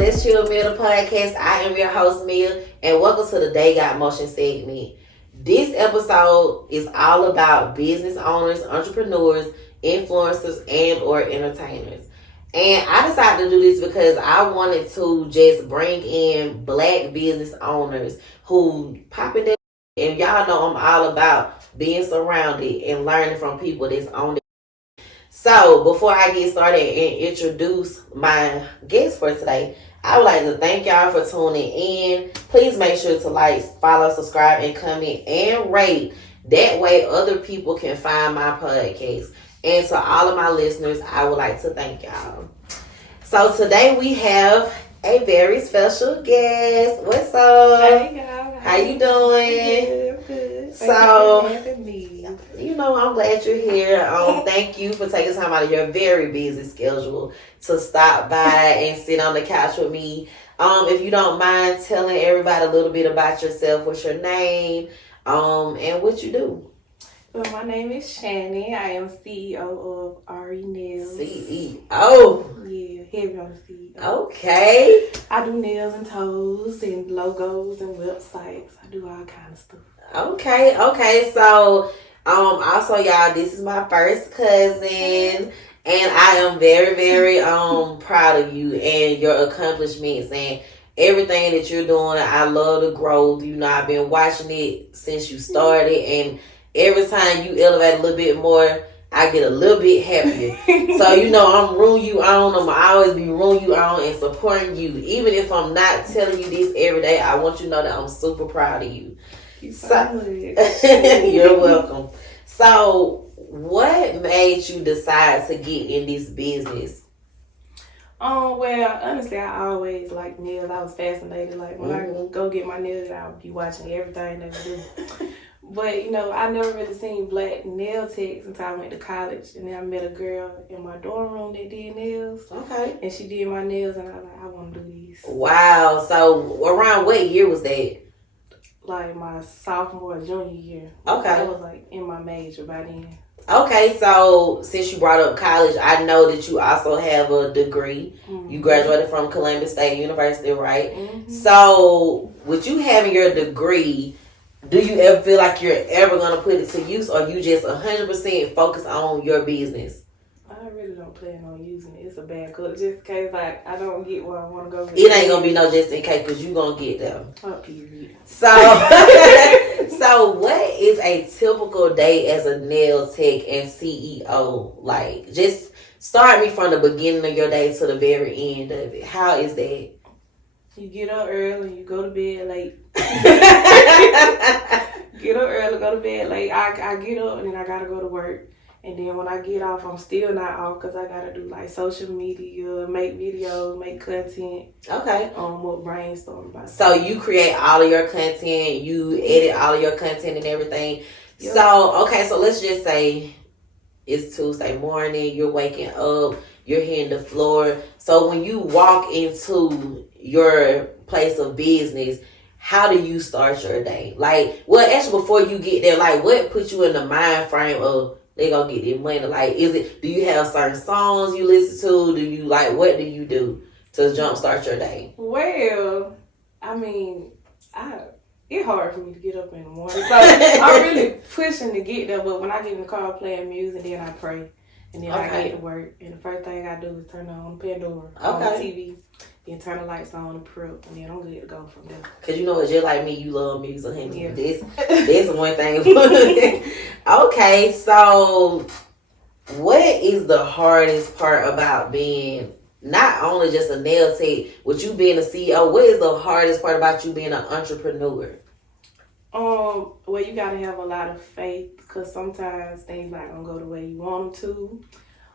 Let's Chill Mia the podcast. I am your host, Mia, and welcome to the They Got Motion segment. This episode is all about business owners, entrepreneurs, influencers, and or entertainers. And I decided to do this because I wanted to just bring in black business owners who popping their, and y'all know I'm all about being surrounded and learning from people that's on. So, before I get started and introduce my guest for today, I would like to thank y'all for tuning in. Please make sure to like, follow, subscribe, and comment and rate. That way, other people can find my podcast. And to all of my listeners, I would like to thank y'all. So, today we have a very special guest. What's up? Hey, y'all. How you doing? Good. So, Thank you for having me. You know, I'm glad you're here. Thank you for taking time out of your very busy schedule to stop by and sit on the couch with me. If you don't mind telling everybody a little bit about yourself, what's your name, and what you do. Well, my name is Shannon. I am CEO of Ari Nailz. CEO. Yeah, heavy on the CEO. Okay. I do nails and toes and logos and websites. I do all kind of stuff. Okay. So, also y'all, this is my first cousin. And I am very, very proud of you and your accomplishments and everything that you're doing. I love the growth. You know, I've been watching it since you started, and every time you elevate a little bit more, I get a little bit happier. So, you know, I'm rooting you on. I'm always be rooting you on and supporting you. Even if I'm not telling you this every day, I want you to know that I'm super proud of you. You're welcome. So, what made you decide to get in this business? Well, honestly, I always liked nails. I was fascinated. Like, when I go get my nails, I'll be watching everything they do. But, you know, I never really seen black nail techs until I went to college. And then I met a girl in my dorm room that did nails. Okay. And she did my nails, and I was like, I want to do these. Wow. So, around what year was that? Like my sophomore or junior year. Okay. I was like in my major by then. Okay, so since you brought up college, I know that you also have a degree. Mm-hmm. You graduated from Columbus State University, right? Mm-hmm. So, with you having your degree, do you ever feel like you're ever going to put it to use, or you just 100% focus on your business? I really don't plan on using it. It's a bad cut. Just in case I don't get where I want to go. It ain't going to be no just in case, because you're going to get them. Oh, period. So, so what is a typical day as a nail tech and CEO? Like, just start me from the beginning of your day to the very end of it. How is that? You get up early, you go to bed late. Get up early, go to bed late. I get up and then I gotta go to work. And then when I get off, I'm still not off because I gotta do like social media, make videos, make content. Okay. What brainstorm about. So you create all of your content, you edit all of your content and everything. Yep. So let's just say it's Tuesday morning, you're waking up, you're hitting the floor. So when you walk into your place of business, how do you start your day? Like, well, actually, before you get there, like, what put you in the mind frame of they gonna get their money? Like, do you have certain songs you listen to? Do you what do you do to jumpstart your day? Well, I mean, it's hard for me to get up in the morning. So I'm really pushing to get there, but when I get in the car playing music, then I pray. And then I get to work. And the first thing I do is turn on Pandora on the TV. Then turn the lights on and prep. And then I'm good to go from there. Because you know what, just like me, you love music. Honey. Yeah. This one thing. Okay, so what is the hardest part about being not only just a nail tech, with you being a CEO, what is the hardest part about you being an entrepreneur? Well, you gotta have a lot of faith because sometimes things not gonna go the way you want them to,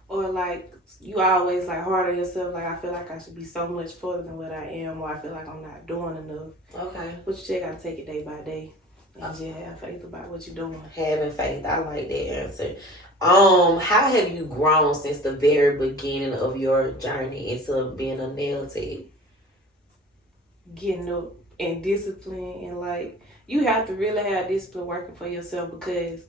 or like you always hard on yourself. Like, I feel like I should be so much further than what I am, or I feel like I'm not doing enough. Okay. But you just gotta take it day by day and just have faith about what you're doing. Having faith, I like that answer. How have you grown since the very beginning of your journey into being a nail tech? Getting up and discipline, and you have to really have discipline working for yourself, because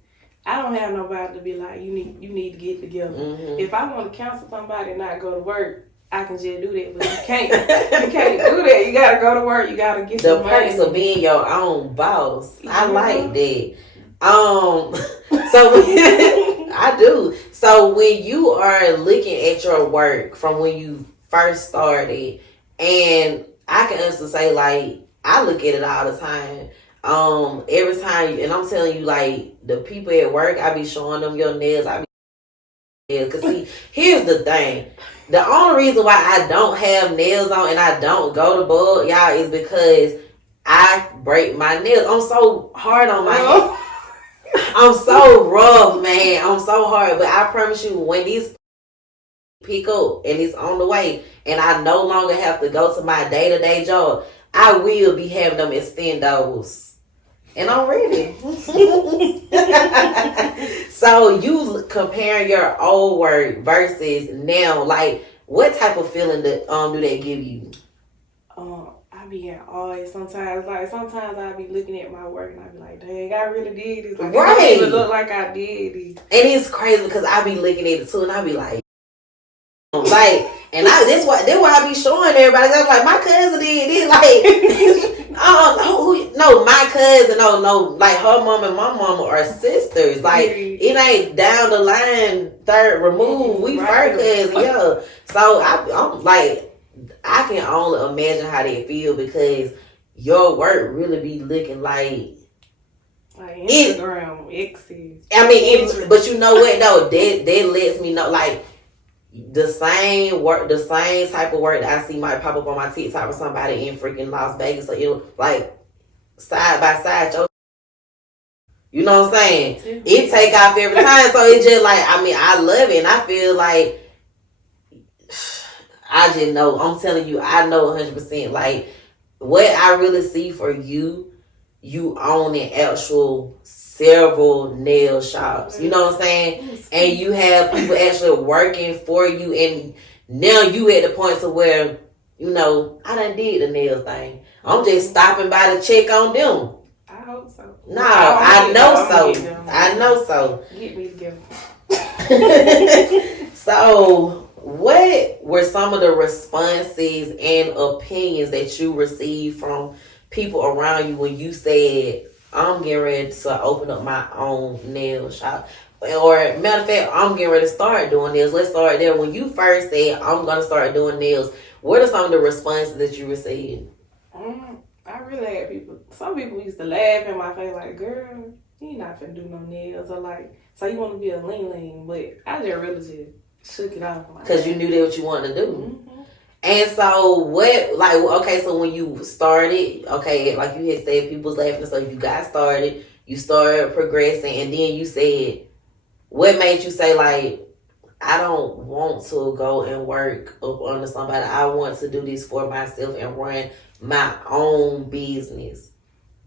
I don't have nobody to be like, you need to get together. Mm-hmm. If I want to counsel somebody and not go to work, I can just do that, but you can't. You can't do that. You gotta go to work. You gotta get the your purpose money. of being your own boss. I like that. So I do. So when you are looking at your work from when you first started, and I can honestly say, like, I look at it all the time. Every time, and I'm telling you, like, the people at work, I be showing them your nails. I be because see, here's the thing. The only reason why I don't have nails on and I don't go to bug, y'all, is because I break my nails. I'm so hard on my nails. I'm so rough, man. I'm so hard. But I promise you, when these pick up and it's on the way, and I no longer have to go to my day-to-day job, I will be having them extendos. And I'm ready. So you comparing your old work versus now, like, what type of feeling do they give you? I be at awe sometimes. Like, sometimes I be looking at my work and I be like, dang, I really did this. Like, right. It don't even look like I did this. And it's crazy because I be looking at it too, and I be like, and that's why I be showing everybody. I'm like, my cousin did this, like, no, my cousin, no, like her mom and my mama are sisters. Like, it ain't down the line, third remove. We first cousins, yeah. So I'm like, I can only imagine how they feel because your work really be looking like Instagram, X's. I mean, but you know what? No, that lets me know, like, the same type of work that I see might pop up on my TikTok with somebody in freaking Las Vegas, so it like side by side. You know what I'm saying? It take off every time, so it's just like, I mean, I love it, and I feel like I just know. I'm telling you, I know 100%. Like, what I really see for you, you own an actual several nail shops. You know what I'm saying? And you have people actually working for you, and now you at the point to where, you know, I done did the nail thing. I'm just stopping by to check on them. I hope so. No, I know so. I know so. Get me together. So, what were some of the responses and opinions that you received from people around you when you said, I'm getting ready to open up my own nail shop? Or, matter of fact, I'm getting ready to start doing nails. Let's start there. When you first said, I'm going to start doing nails, what are some of the responses that you received? I really had people, some people used to laugh in my face like, girl, you not finna do no nails. Or like, so you want to be a lean. But I just really just shook it off. Because you knew that what you wanted to do. Mm-hmm. And so what, like, okay, so when you started, okay, like you had said, people was laughing, so you got started, you started progressing, and then you said, what made you say, like, I don't want to go and work up under somebody. I want to do this for myself and run my own business?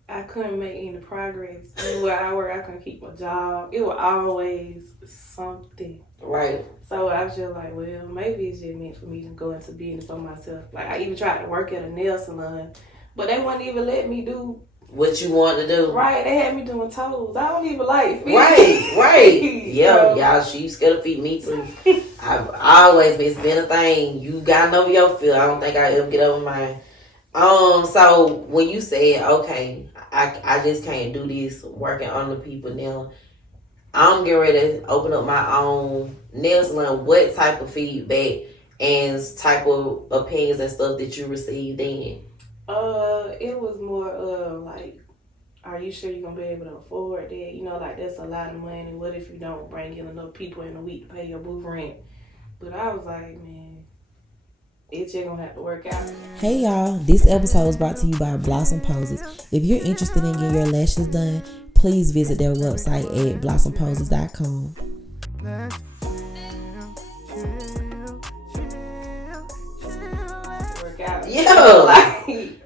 I couldn't make any progress. Where I work, I couldn't keep my job. It was always something. Right. So I was just like, well, maybe it's just meant for me to go into business for myself. Like, I even tried to work at a nail salon, but they wouldn't even let me do what you want to do. Right. They had me doing toes. I don't even like feet. Right. Yeah, y'all, she scared of feet. Me too. I've always been a thing. You gotta know your feel. I don't think I ever get over mine. So when you said, okay, I just can't do this working under people now, I'm getting ready to open up my own nail salon, what type of feedback and type of opinions and stuff that you received then? It was more like, are you sure you're gonna be able to afford that? You know, like, that's a lot of money. What if you don't bring in enough people in a week to pay your booth rent? But I was like, man, it's just gonna have to work out. Hey y'all, this episode is brought to you by Blossom Poses. If you're interested in getting your lashes done, please visit their website at blossomPoses.com. Yeah,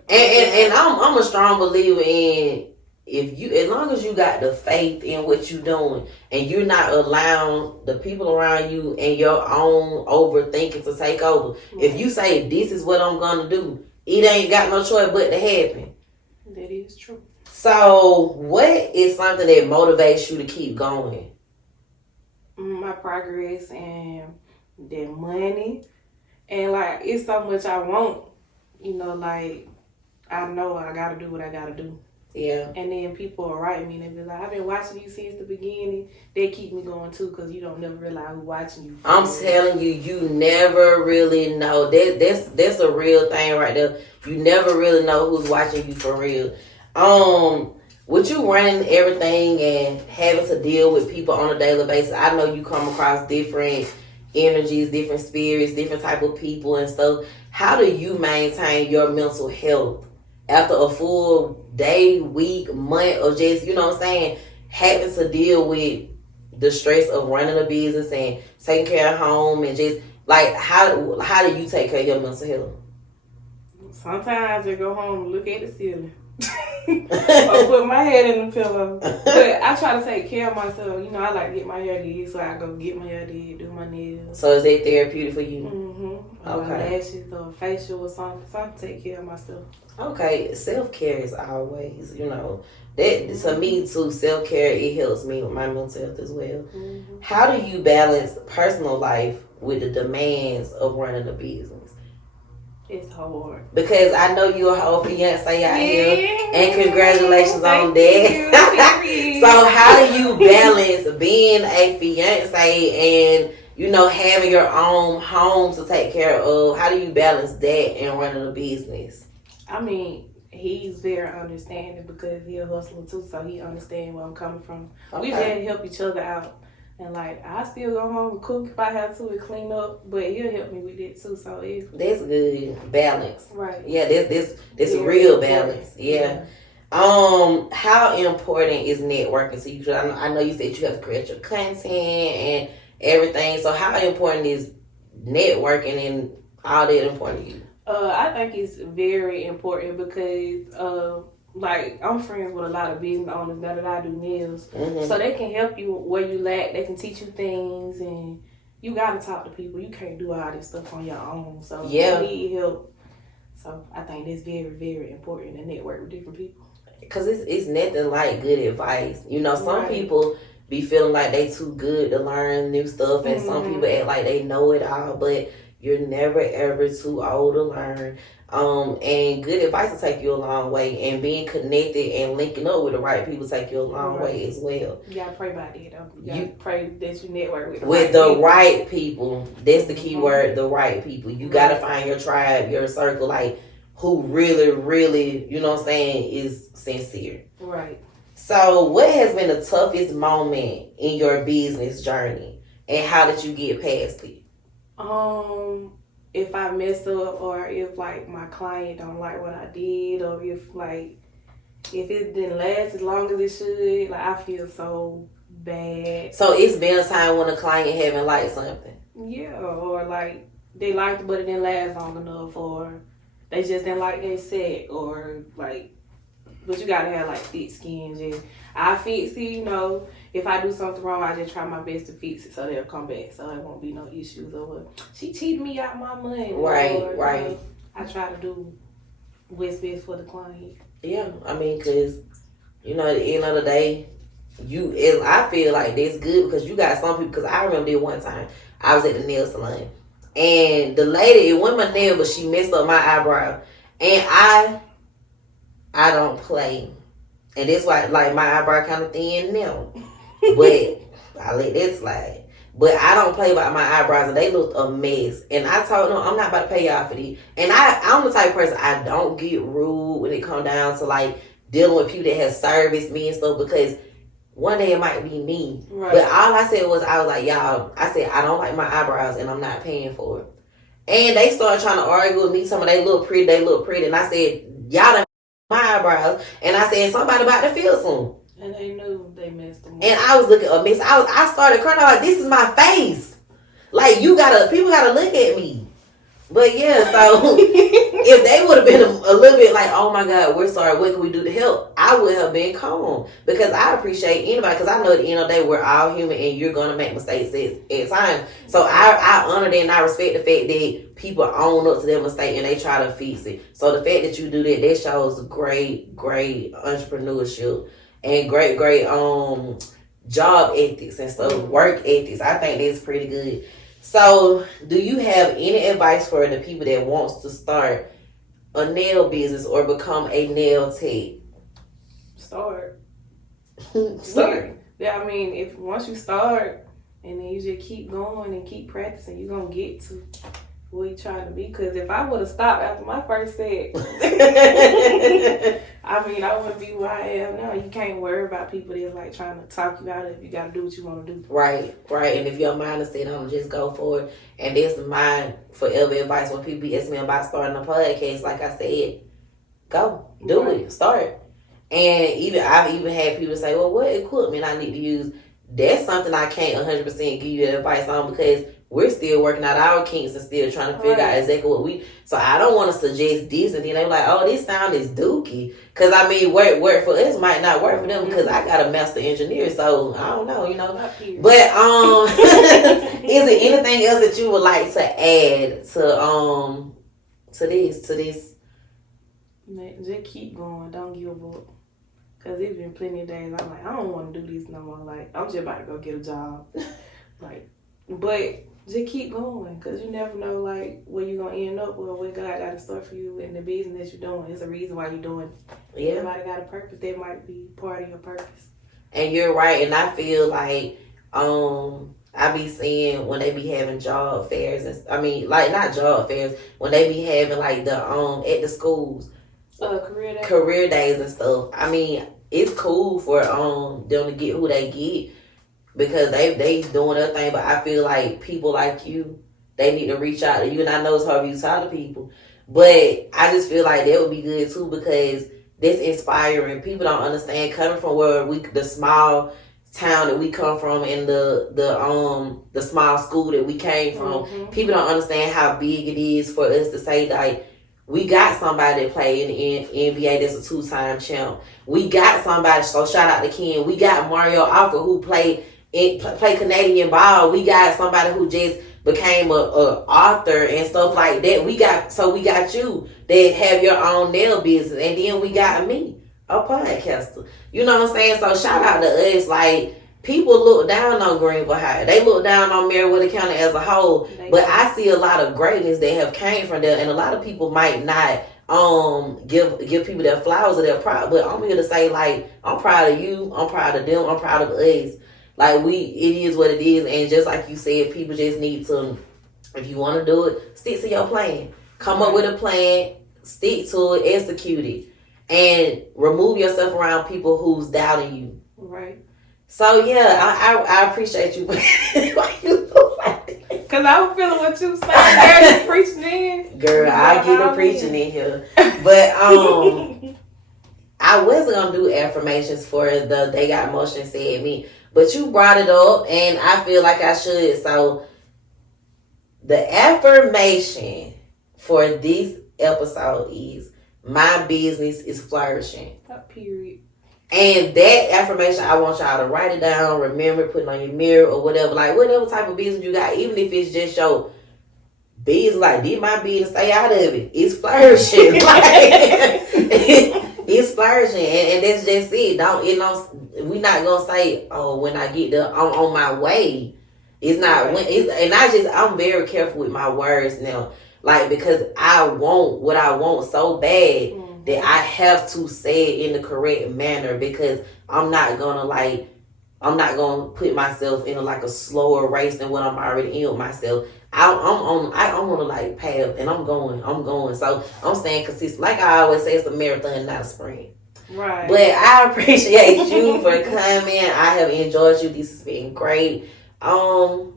and I'm a strong believer in, if you, as long as you got the faith in what you're doing and you're not allowing the people around you and your own overthinking to take over. If you say, this is what I'm gonna do, it ain't got no choice but to happen. That is true. So what is something that motivates you to keep going? My progress and the money. And like it's so much I want, you know, like I know I gotta do what I gotta do. Yeah. And then people will write me and they be like, I've been watching you since the beginning. They keep me going too because you don't never realize who's watching you. I'm telling you, you never really know. That's a real thing right there. You never really know who's watching you for real. With you running everything and having to deal with people on a daily basis, I know you come across different energies, different spirits, different type of people and stuff. How do you maintain your mental health after a full day, week, month, or just, you know what I'm saying, having to deal with the stress of running a business and taking care of home and just, like, how do you take care of your mental health? Sometimes I go home and look at the ceiling. Or put my head in the pillow. But I try to take care of myself. You know, I like to get my hair did, so I go get my hair did, do my nails. So is that therapeutic for you? Mm-hmm. Okay. My lashes or facial or something. So I take care of myself. Okay, self-care is always, you know, that to me too, self-care, it helps me with my mental health as well. Mm-hmm. How do you balance personal life with the demands of running a business? It's hard. Because I know you're a whole fiance out here, and congratulations on Thank that. you. So how do you balance being a fiance and, you know, having your own home to take care of? How do you balance that and running a business? I mean, he's very understanding because he's a hustler too, so he understands where I'm coming from. Okay. We had to help each other out. And like, I still go home and cook if I have to and clean up, but he'll help me with it too. So That's good balance. Right. Yeah, that's real balance. Yeah. How important is networking to you? I know you said you have to create your content and everything. So how important is networking and all that important to you? I think it's very important because like I'm friends with a lot of business owners now that I do nails, so they can help you where you lack. They can teach you things, and you gotta talk to people. You can't do all this stuff on your own, so you need help. So I think that's very, very important to network with different people. Cause it's nothing like good advice. You know, some people be feeling like they too good to learn new stuff, and some people act like they know it all, but you're never ever too old to learn. And good advice will take you a long way, and being connected and linking up with the right people take you a long way as well. You gotta pray about it though. You gotta pray that you network with right people. That's the key word, the right people. You gotta find your tribe, your circle, like who really, really, you know what I'm saying, is sincere. Right. So what has been the toughest moment in your business journey, and how did you get past it? If I mess up, or if like my client don't like what I did, or if it didn't last as long as it should, like I feel so bad. So it's been a time when a client haven't liked something. Yeah, or like they liked it but it didn't last long enough, or they just didn't like their set, or like, but you gotta have like thick skin. And I fix it, you know. If I do something wrong, I just try my best to fix it so they'll come back, so there won't be no issues over she cheated me out of my money. Right. You know, I try to do what's best for the client. Yeah, I mean, cause you know, at the end of the day, I feel like that's good because you got some people. Cause I remember that one time I was at the nail salon, and the lady, it wasn't my nail, but she messed up my eyebrow, and I don't play, and that's why like my eyebrow kind of thin now. But I let that slide. But I don't play about my eyebrows, and they looked a mess. And I told them, I'm not about to pay y'all for these. And I'm the type of person, I don't get rude when it come down to like dealing with people that have serviced me and stuff, because one day it might be me. Right. But all I said was, I was like, y'all, I said, I don't like my eyebrows and I'm not paying for it. And they started trying to argue with me, telling me they look pretty. And I said, y'all don't my eyebrows. And I said, somebody about to feel soon. And they knew they messed them up. And I was looking a mess. I started crying. I was like, this is my face. Like, people gotta look at me. But yeah, so if they would have been a little bit like, oh my God, we're sorry, what can we do to help? I would have been calm, because I appreciate anybody, because I know at the end of the day, we're all human and you're going to make mistakes at times. So I honor that, and I respect the fact that people own up to their mistake and they try to fix it. So the fact that you do that shows great entrepreneurship and great job ethics and stuff, work ethics. I think that's pretty good. So, do you have any advice for the people that wants to start a nail business or become a nail tech? Start. Start. Yeah, I mean, if once you start and then you just keep going and keep practicing, you're gonna get to where you trying to be. Because if I would have stopped after my first set, I mean, I wouldn't be where I am now. You can't worry about people that's like trying to talk you out of it. You got to do what you want to do. Right. And if your mind is set on, just go for it. And that's my forever advice when people ask me about starting a podcast. Like I said, go do it, start. And I've even had people say, "Well, what equipment I need to use?" That's something I can't 100% give you advice on because we're still working out our kinks and still trying to figure out exactly what we. So I don't want to suggest this and then they're like, "Oh, this sound is dookie." Because I mean, work for us might not work for them because I got a master engineer, so I don't know, But is there anything else that you would like to add to this? Man, just keep going. Don't give up. Because there's been plenty of days I'm like, I don't want to do this no more. Like, I'm just about to go get a job. But just keep going. Because you never know, like, where you're going to end up or what God got in store for you in the business that you're doing. It's a reason why you're doing it. Yeah. Everybody got a purpose. That might be part of your purpose. And you're right. And I feel like, I be seeing when they be having job fairs. And, I mean, like, not job fairs. When they be having, like, the at the schools. Career days and stuff. I mean, it's cool for them to get who they get because they doing their thing. But I feel like people like you, they need to reach out to you. And I know it's hard for you to talk to people, but I just feel like that would be good too because that's inspiring. People don't understand coming from where the small town that we come from and the small school that we came from. Mm-hmm. People don't understand how big it is for us to say like. We got somebody that played in the NBA that's a 2-time champ. We got somebody, so shout out to Ken. We got Mario Alford who play Canadian ball. We got somebody who just became a author and stuff like that. We got you that have your own nail business. And then we got me, a podcaster. You know what I'm saying? So shout out to us. Like, people look down on Greenville High. They look down on Meriwether County as a whole. But I see a lot of greatness that have came from there. And a lot of people might not give people their flowers or their pride. But I'm here to say, like, I'm proud of you. I'm proud of them. I'm proud of us. Like, it is what it is. And just like you said, people just need to, if you want to do it, stick to your plan. Come up with a plan. Stick to it. Execute it. And remove yourself around people who's doubting you. Right. So yeah, I appreciate you. Why you look like that? Cause I was feeling what you saying. Girl, you preaching in. Girl, I get a preaching in here. But I wasn't gonna do affirmations for the They Got Motion Said Me, but you brought it up, and I feel like I should. So the affirmation for this episode is: my business is flourishing. Period. And that affirmation, I want y'all to write it down, remember, put it on your mirror or whatever. Like, whatever type of business you got, even if it's just your business, like, this my business, stay out of it. It's flourishing. Like, it's flourishing. And that's just it. We're not going to say, oh, when I get there, I'm on my way. It's not, I'm very careful with my words now. Like, because I want what I want so bad. That I have to say it in the correct manner because I'm not gonna put myself in a slower race than what I'm already in with myself. I'm on a path and I'm going. So I'm staying consistent. Like I always say, it's a marathon, not a sprint. Right. But I appreciate you for coming. I have enjoyed you. This has been great. And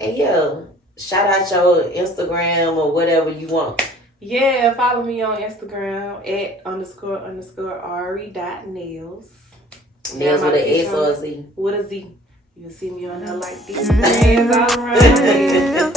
yeah, shout out your Instagram or whatever you want. Yeah, follow me on Instagram at _Ari.Nailz. Nails with an S or a Z? With a Z. You'll see me on there like this. Hands all around.